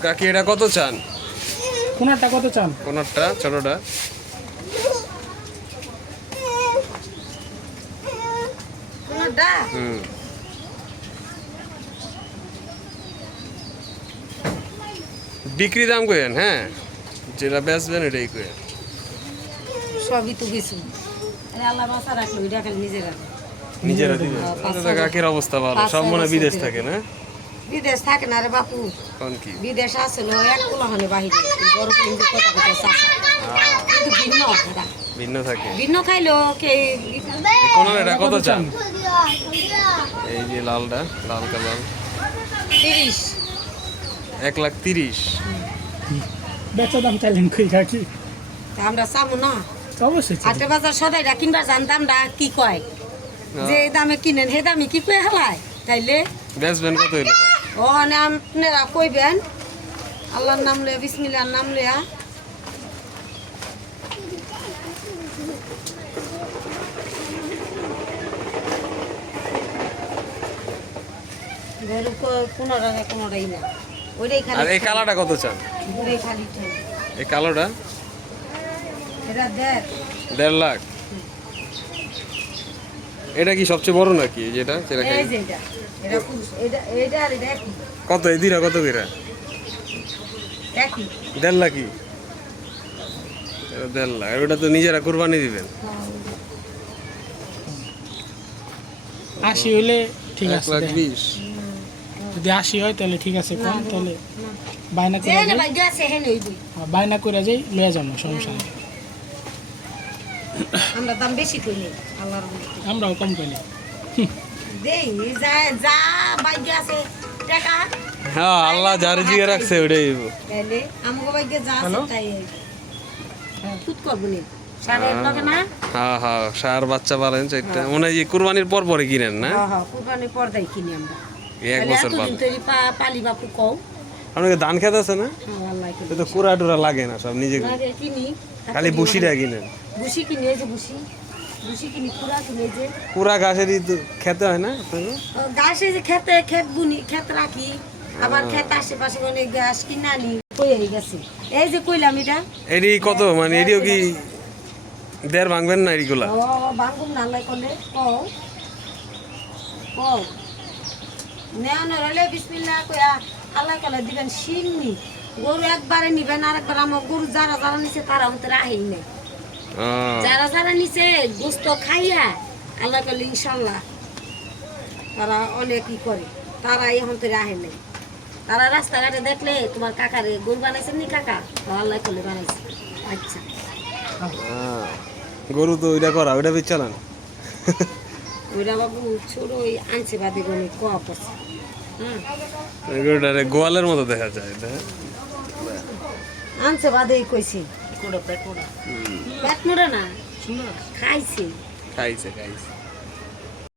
কাকি এটা কত চান? কোনারটা কত চান? কোনটা ছোটটা? হুম। বিক্রি দাম করেন হ্যাঁ? যেটা বেচবেন এটাই করেন সবই তো কিছু আল্লাহ বাসা রাখল ওইটা খালি নিজেরা দিবেন। হ্যাঁ, পাঁচ তাহলে তো কাকির অবস্থা ভালো। সব মনে বিদেশ থাকে না বিদেশ থাকে না রে বাপু। কোন কি? বিদেশ আসলো এক কুলাহানে বাহিরে। বড় কিন্তু কথা কথা চাষা কিন্তু ভিন্ন। ভিন্ন থাকে। ভিন্ন খাইলো কে কোন এটা কত চান এই যে লালটা লাল কালার। তিরিশ। এক লাখ তিরিশ। বেচা দাম চাইলেন কই তা আমরা চাবো না। অবশ্যই। আটে বাজার সদাইটা কিনবার জানতাম না কি কয়? যে দামে কিনেন হে দামে কি কয়ে হেলায়? তাইলে বেচবেন কত হইল? ওখানে আপনারা কইবেন? আল্লাহর নাম লইয়া বিসমিল্লার নাম লইয়া। গরু না কোনোটাই না। ওইটাই আর খালি এই কালারটা কত চান? ওইটাই খালি। এই কালোটা? এটা দেখ দেড় লাখ। এটা কি সবচেয়ে বড় নাকি? যেটা যেটা খাই এই যে এটা এটা খুব এটা এটা আর এটা একই। কত এই দিরা কত করে? একই। দেড় লাখই এটা দেড় লাখ ওটা তো নিজেরা কুরবানি দিবেন। আশি হইলে ঠিক এক আছে লাখ। বিশ। যদি আশি হয় তাহলে ঠিক আছে কম তাহলে বায়না করে হ্যাঁ, বায়না করে যাই লয়ে যাব সমস্যা নেই। আমরা দাম বেশি কই নেই আল্লাহর আমরাও কম করি দেই যা যা বাইকে আছে টাকা। হ্যাঁ আল্লাহ যার জিগে রাখছে ওটাই। তাইলে আমাকে বাইকে যা আছে তাই তুত করব নি। সারের লগে না? হ্যাঁ হ্যাঁ সার বাচ্চা পালেন চারটা। মনে হয় কুরবানির পর পরে কিনেন না? হ্যাঁ হ্যাঁ কিনি আমরা। এক বছর পালি বাপু কও। আপনাকে ধান খেতে আছে না? হ্যাঁ আল্লাহ তো কুড়া টুরা লাগে না সব নিজে খালি বুসিটা কিনেন। বুসি কিনি যে বুসি বুসি কিনি কুড়া কিনি এই যে কুড়া ঘাসেরই তো খেতে হয় না? ও, যে খেতে খেত বুনি খেত রাখি আবার খেত আশেপাশে অনেক গাছ কিনে আনি কই গেছে? এই যে কইলাম এটা। এডি কত? মানে এডিও কি দেড় ভাঙবেন না এডিগুলা ও বাঙ্গুম নালাই করলে। কও কও। নেওয়ানো রইলে বিসমিল্লাহ কইয়া আল্লাহ কলে দিবেন সিন্নি গরু একবারে নিবেন আর একবার আমার গরু যারা যারা নিছে তারা অন্তরে আহেই নেই। যারা যারা নিছে গোস্ত খাইয়া আল্লাহ কলে ইনশাল্লাহ তারা অনেক ই করে। তারা এই অন্তরে আহে নেই। তারা রাস্তাঘাটে দেখলে তোমার কাকারে গরু বানাইছেন নি কাকা? আল্লাহ কলে বানাইছে। আচ্ছা। গরু তো ওইটা করা ওইটা বেচ চালান ওইটা বাবু ছোট ওই আনছে বাদে গনে কোয়া পড়ছে গোয়ালের মতো দেখা যায় আনছে বাদে কইছে। ನೋಡ. ಪ್ಯಾಟ್ ನೋಡ ನೋಡೋಣ? ಸುಮ್ಮನೆ ಕಾಯಿಸಿ. ಕಾಯಿಸಿ ಕಾಯಿಸಿ.